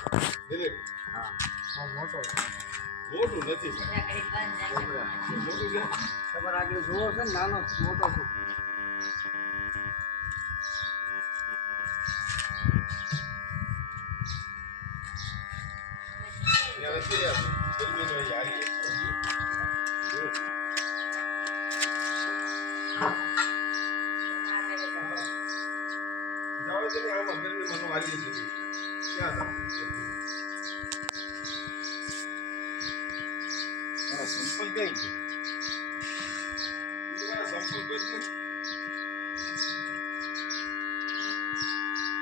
હા મોટો મોટું નથી મોટું છે તમારે આગળ જોવો છે ને નાનો મોટો છે સંપલ કઈ છે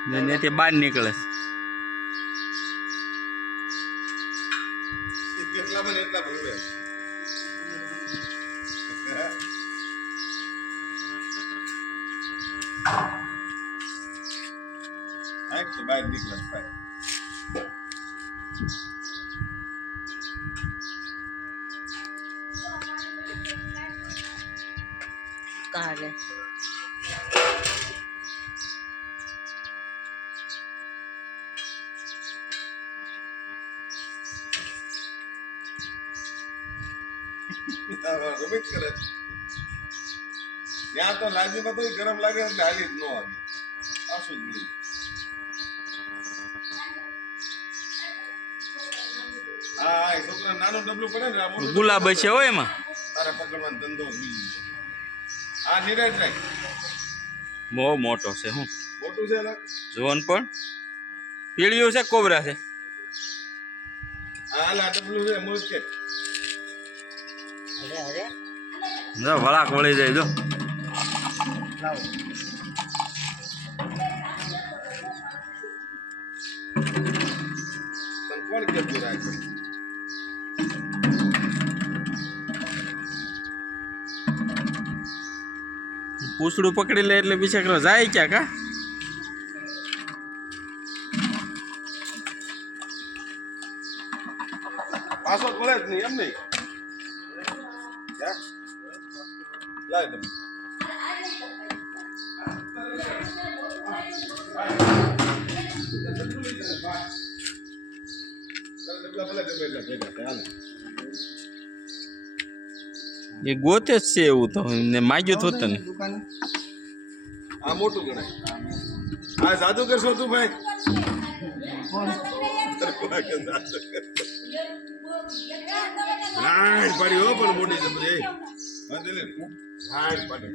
ત્યાંથી બહાર નીકળે કેટલા બને એટલા ભરવે તો બહાર નીકળે કાલે રમેશ કરે ત્યાં તો લાજીમાં તો ગરમ લાગે એટલે હાલી જ ન આવે પાછું જ નહીં હા એ છોકરા નાનું ડબલું પડે ને ગુલાબ છે હોય એમાં તારે પકડવાનો ધંધો હા નિરાજ રાખ બહુ મોટો છે હું મોટું છે ને જોન પણ પીળિયું છે કોબરા છે હા લા ડબલું છે મોજ કે અરે અરે જો વળાક વળી જાય જો લાવો પણ કોણ કેતું રાખે પૂછડું પકડી લે એટલે બિચારો જાય ક્યાં કા પાછો મળે જ નહીં એમ નહીં લાય તમે એ ગોતે જ છે એવું તો ને માગ્યું તો તને દુકાને આ મોટું ગણાય આ જાદુ કરશો તું ભાઈ હાડ પાડી હો પણ મોટી છે બધી હા દિલીપ હાડ પાડી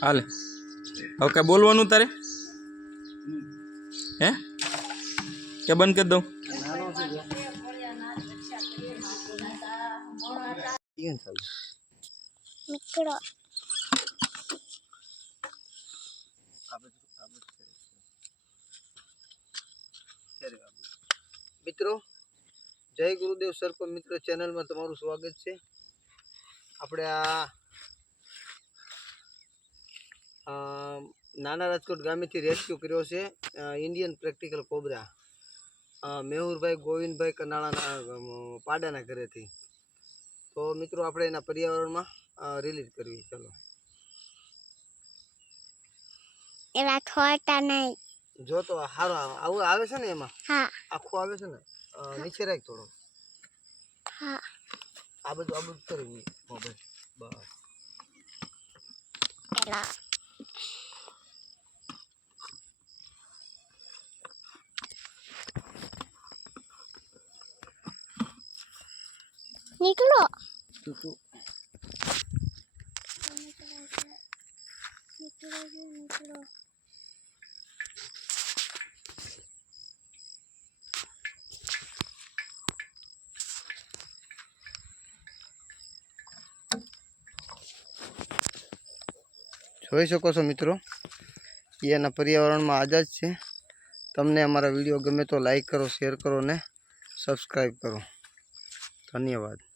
હાલે હવે કઈ બોલવાનું તારે હે કે બંધ કરી દઉં નાનો છે જો કેમ ચાલે નીકળો મિત્રો જય ગુરુદેવ સરપંચ મિત્ર ચેનલમાં તમારું સ્વાગત છે આપણે આ નાના રાજકોટ ગામેથી રેસ્ક્યુ કર્યો છે ઇન્ડિયન પ્રેક્ટિકલ કોબરા મેહુરભાઈ ગોવિંદભાઈ કનાળાના પાડાના ઘરેથી તો મિત્રો આપણે એના પર્યાવરણમાં રિલીઝ કરવી ચલો એવા થોટા નહીં જો તો સારો આવું આવે છે ને એમાં હા આખું આવે છે ને નીચે રાખ થોડો હા આ બધું કરી મોબાઈલ બસ પેલા નીકળો નીકળો નીકળો જોઈ શકો છો મિત્રો એના પર્યાવરણમાં આઝાદ છે તમને અમારા વિડીયો ગમે તો લાઈક કરો શેર કરો ને સબસ્ક્રાઈબ કરો ધન્યવાદ